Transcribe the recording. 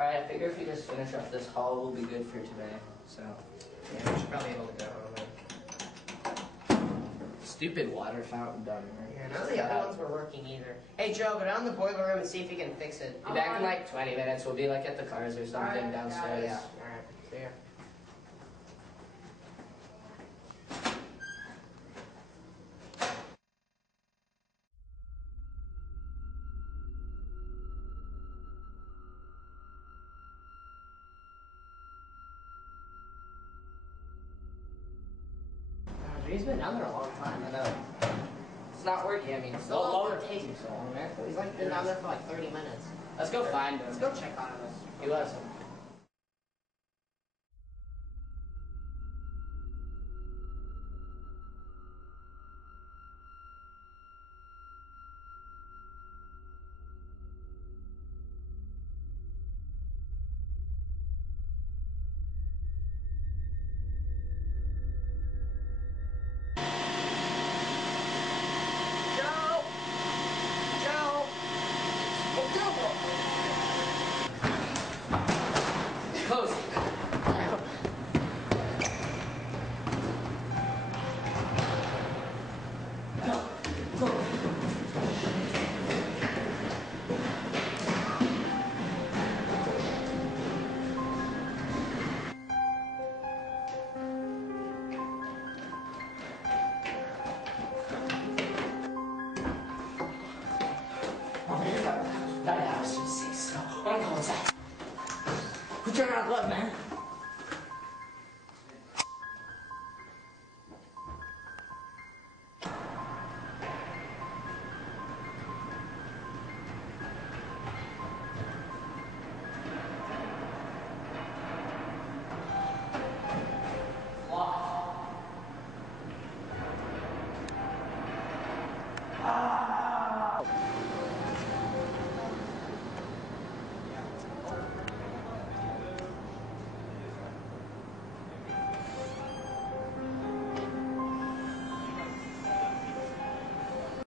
Alright, I figure if we just finish up this haul, we'll be good for today. So, yeah, we should probably be able to go home then. Stupid water fountain done. Yeah, none of the other ones were working either. Hey Joe, go down to the boiler room and see if you can fix it. Be back in like 20 minutes. We'll be like at the cars or something downstairs. Yeah. Alright, see ya. He's been down there a long time. I know. It's not working. I mean, it's No no longer longer taking taking so long, man. He's like been down there for like 30 minutes. Let's go find him. Let's go check on him. He was. Joe! Joe! Close. That house is sick, so I don't know what's that. Who turned on the glove, man?